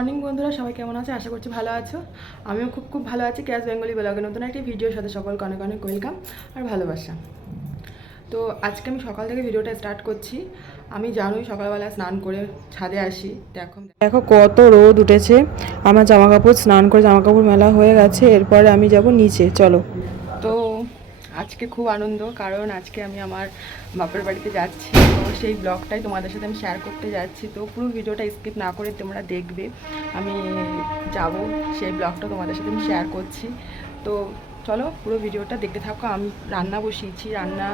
Morning বন্ধুরা, সবাই কেমন আছে? আশা করছি ভালো আছো। আমিও খুব ভালো আছি। ক্যাশ বেঙ্গলি ব্লগের নতুন একটি ভিডিওর সাথে সকলকে অনেক অনেক ওয়েলকাম আর ভালোবাসা। তো আজকে আমি সকাল থেকে ভিডিওটা স্টার্ট করছি। আমি জানোই সকালবেলা স্নান করে ছাদে আসি। দেখো কত রোদ উঠেছে। আমার জামা কাপড় স্নান করে জামা কাপড় মেলা হয়ে গেছে। এরপরে আমি যাব নিচে, চলো। তো আজকে খুব আনন্দ, কারণ আজকে আমি আমার বাপের বাড়িতে যাচ্ছি। তো সেই ব্লগটাই তোমাদের সাথে আমি শেয়ার করতে যাচ্ছি। তো পুরো ভিডিওটা স্কিপ না করে তোমরা দেখবে। আমি যাব, সেই ব্লগটা তোমাদের সাথে আমি শেয়ার করছি। তো চলো পুরো ভিডিওটা দেখতে থাকো। আমি রান্না বসিয়েছি, রান্না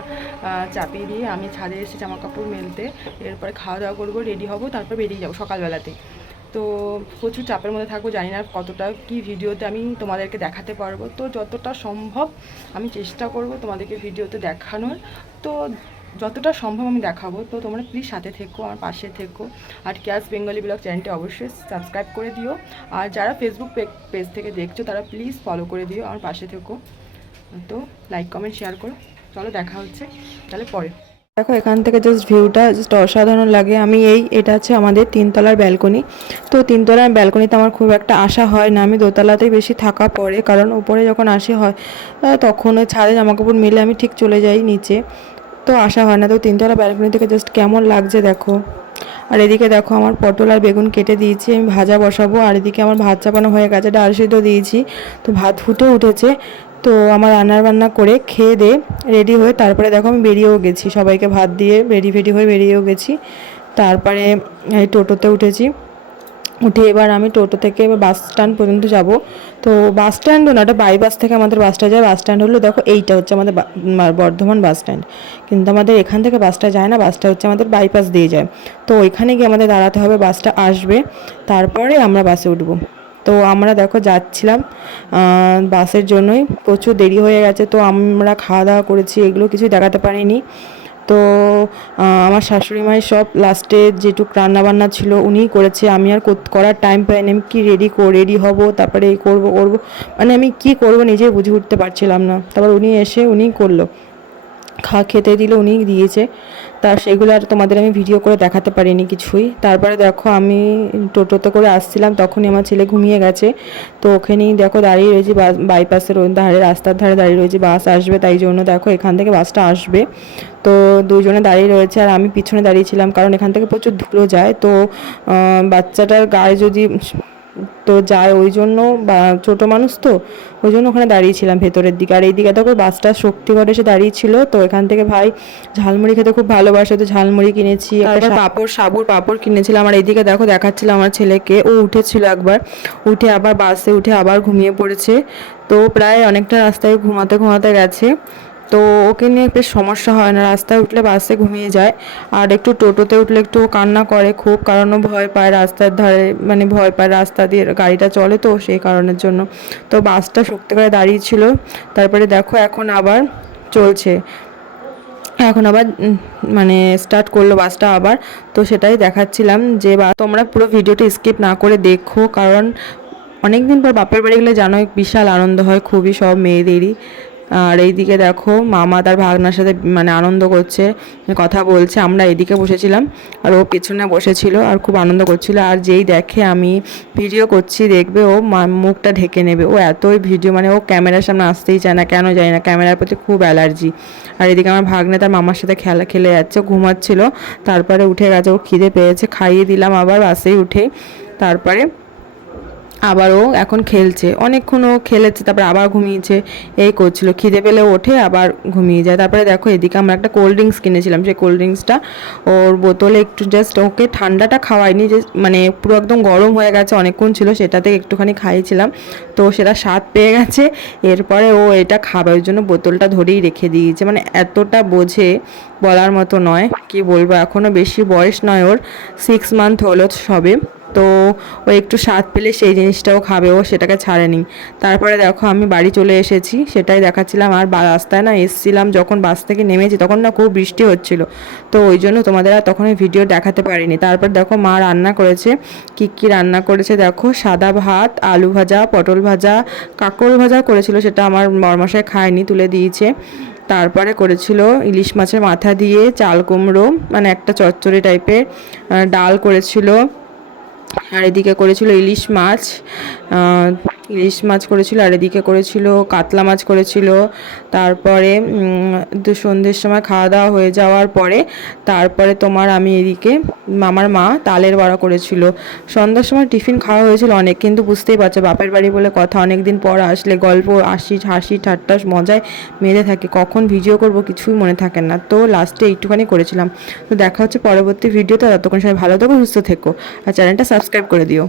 চাপিয়ে দিয়ে আমি ছাদে এসে জামা কাপড় মেলতে। এরপরে খাওয়া দাওয়া করবো, রেডি হব, তারপর বেরিয়ে যাবো সকালবেলাতে। তো প্রচুর চাপের মধ্যে থাকবো, জানি না কতটা কি ভিডিওতে আমি তোমাদেরকে দেখাতে পারবো। তো যতটা সম্ভব আমি চেষ্টা করব তোমাদেরকে ভিডিওতে দেখানোর। তো যতটা সম্ভব আমি দেখাবো। তো তোমরা প্লিজ সাথে থেকো, আমার পাশে থেকো। আর ক্যাশ বেঙ্গলি ব্লগ চ্যানেলটি অবশ্যই সাবস্ক্রাইব করে দিও। আর যারা ফেসবুক পেজ থেকে দেখছো তারা প্লিজ ফলো করে দিও, আমার পাশে থেকো। তো লাইক কমেন্ট শেয়ার করো। চলো দেখা হচ্ছে তাহলে পরে। দেখো এখান থেকে জাস্ট ভিউটা জাস্ট অসাধারণ লাগে। এটা হচ্ছে আমাদের তিনতলার ব্যালকনি। তো তিনতলার ব্যালকনিতে আমার খুব একটা আসা হয় না, আমি দোতলাতেই বেশি থাকা পড়ে, কারণ উপরে যখন আসি হয় তখন ওই ছাদে জামাকাপড় মেলে আমি ঠিক চলে যাই নিচে, তো আসা হয় না। তো তিনতলা ব্যালকনি থেকে জাস্ট কেমন লাগছে দেখো। আর এদিকে দেখো আমার পটল আর বেগুন কেটে দিয়েছি, আমি ভাজা বসাবো। আর এদিকে আমার ভাত চাপানো হয়ে গেছে, ডাল সিদ্ধ দিয়েছি, তো ভাত ফুটে উঠেছে। তো আমার রান্না করে খেয়ে দে রেডি হয়ে তারপরে দেখো আমি বেরিয়েও গেছি, সবাইকে ভাত দিয়ে রেডি হয়ে বেরিয়েও গেছি। তারপরে এই টোটোতে উঠেছি, উঠে এবার আমি টোটো থেকে এবার বাস স্ট্যান্ড পর্যন্ত যাব। তো বাস স্ট্যান্ডও না, ওটা বাইপাস থেকে আমাদের বাসটা যায়। বাস স্ট্যান্ড হলো দেখো, এইটা হচ্ছে আমাদের বর্ধমান বাস স্ট্যান্ড, কিন্তু আমাদের এখান থেকে বাসটা যায় না, বাসটা হচ্ছে আমাদের বাইপাস দিয়ে যায়। তো ওইখানে গিয়ে আমাদের দাঁড়াতে হবে, বাসটা আসবে, তারপরে আমরা বাসে উঠবো। তো আমরা দেখো যাচ্ছিলাম বাসের জন্যই, প্রচুর দেরি হয়ে গেছে। তো আমরা খাওয়া দাওয়া করেছি, এগুলো কিছুই দেখাতে পারিনি। তো আমার শাশুড়ি মায়ের সব লাস্টে যেটুক রান্নাবান্না ছিল উনিই করেছে, আমি আর করার টাইম পাইনি। আমি কি রেডি হব, তারপরে এই করবো, মানে আমি কি করব নিজেই বুঝে উঠতে পারছিলাম না। তারপর উনি এসে উনিই করলো, খেতে দিল, উনিই দিয়েছে। তা সেগুলো আর তোমাদের আমি ভিডিও করে দেখাতে পারিনি কিছুই। তারপরে দেখো আমি টোটোতে করে আসছিলাম, তখনই আমার ছেলে ঘুমিয়ে গেছে। তো ওখানেই দেখো দাঁড়িয়ে রয়েছি, বাইপাসের ওই ধারে, রাস্তার ধারে দাঁড়িয়ে রয়েছি, বাস আসবে তাই জন্য। দেখো এখান থেকে বাসটা আসবে, তো দুজনে দাঁড়িয়ে রয়েছে আর আমি পিছনে দাঁড়িয়েছিলাম, কারণ এখান থেকে প্রচুর ধুলো যায়। তো বাচ্চাটার গায়ে যদি তো যায়, ওই জন্য, বা ছোটো মানুষ তো ওই জন্য ওখানে দাঁড়িয়েছিলাম ভেতরের দিকে। আর এইদিকে দেখো বাসটা শক্তিগড় এসে দাঁড়িয়েছিল। তো এখান থেকে ভাই ঝালমুড়ি খেতে খুব ভালোবাসে, তো ঝালমুড়ি কিনেছি, তারপর সাবুর পাঁপড় কিনেছিলাম। আর এইদিকে দেখো দেখাচ্ছিলাম আমার ছেলেকে, ও উঠেছিল একবার, উঠে আবার বাসে উঠে আবার ঘুমিয়ে পড়েছে। তো প্রায় অনেকটা রাস্তায় ঘুমাতে গেছে। তো ওকে নিয়ে বেশ সমস্যা হয় না, রাস্তায় উঠলে বাসে ঘুমিয়ে যায়। আর একটু টোটোতে উঠলে একটু কান্না করে খুব, কারণ ও ভয় পায় রাস্তার ধারে, মানে ভয় পায় রাস্তা দিয়ে গাড়িটা চলে, তো সেই কারণের জন্য। তো বাসটা শক্তি করে দাঁড়িয়েছিল, তারপরে দেখো এখন আবার চলছে, এখন আবার মানে স্টার্ট করলো বাসটা আবার। তো সেটাই দেখাচ্ছিলাম যে তোমরা পুরো ভিডিওটা স্কিপ না করে দেখো, কারণ অনেক দিন পর বাপের বাড়ি গেলে জানোই বিশাল আনন্দ হয়, খুবই, সব মেয়েদেরই। আর এইদিকে দেখো মামা তার ভাগনার সাথে মানে আনন্দ করছে, কথা বলছে। আমরা এদিকে বসেছিলাম আর ও পেছনে বসেছিল আর খুব আনন্দ করছিল। আর যেই দেখে আমি ভিডিও করছি দেখবে ও মুখটা ঢেকে নেবে, ও এতই ভিডিও, মানে ও ক্যামেরার সামনে আসতেই চায় না, কেন যায় না, ক্যামেরার প্রতি খুব অ্যালার্জি। আর এদিকে আমার ভাগ্নে তার মামার সাথে খেলে যাচ্ছে, ঘুমাচ্ছিল, তারপরে উঠে গেছে, ও খিদে পেয়েছে, খাইয়ে দিলাম আবার বাসেই উঠেই। তারপরে আবার ও এখন খেলছে, অনেকক্ষণ ও খেলেছে, তারপরে আবার ঘুমিয়েছে, এই করছিল, খিদে পেলে ওঠে আবার ঘুমিয়ে যায়। তারপরে দেখো এদিকে আমরা একটা কোল্ড ড্রিঙ্কস কিনেছিলাম, সেই কোল্ড ড্রিঙ্কসটা ওর বোতলে একটু জাস্ট, ওকে ঠান্ডাটা খাওয়াইনি, যে মানে পুরো একদম গরম হয়ে গেছে, অনেকক্ষণ ছিল, সেটাতে একটুখানি খাইয়েছিলাম। তো সেটা স্বাদ পেয়ে গেছে, এরপরে ও এটা খাবে, ওই জন্য বোতলটা ধরেই রেখে দিয়েছে, মানে এতটা বোঝে বলার মতো নয়, কি বলবো, এখনও বেশি বয়স নয় ওর, 6 মান্থ হলো সবে। তো ও একটু স্বাদ পেলে সেই জিনিসটাও খাবে, ও সেটাকে ছাড়েনি। তারপরে দেখো আমি বাড়ি চলে এসেছি, সেটাই দেখাচ্ছিলাম। আর রাস্তায় না এসছিলাম, যখন বাস থেকে নেমেছি তখন না খুব বৃষ্টি হচ্ছিল, তো ওই জন্য তোমাদের আর তখন ভিডিও দেখাতে পারিনি। তারপর দেখো মা রান্না করেছে, কি রান্না করেছে দেখো, সাদা ভাত, আলু ভাজা, পটল ভাজা, কাঁকরোল ভাজা করেছিল, সেটা আমার বরমশাই খায়নি, তুলে দিয়েছে। তারপরে করেছিল ইলিশ মাছের মাথা দিয়ে চাল কুমড়ো, মানে একটা চচ্চড়ি টাইপের, ডাল করেছিল, আর এদিকে করেছিল ইলিশ মাছ, করেছিল, আর এদিকে করেছিল কাতলা মাছ করেছিল। তারপরে সন্ধ্যের সময় খাওয়া দাওয়া হয়ে যাওয়ার পরে তারপরে তোমার আমি এদিকে আমার মা তালের বড়া করেছিল। সন্ধ্যার সময় টিফিন খাওয়া হয়েছিল অনেক, কিন্তু বুঝতেই পারছো বাপের বাড়ি বলে কথা, অনেক দিন পর আসলে গল্প হাসি ঠাট্টা মজায় মেরে থাকে, কখন ভিডিও করব কিছুই মনে থাকে না। তো লাস্টে একটুখানি করেছিলাম। তো দেখা হচ্ছে পরবর্তী ভিডিওতে, ততক্ষণ সবাই ভালো থেকো, সুস্থ থেকো, আর চ্যানেলটা সাবস্ক্রাইব করে দিও।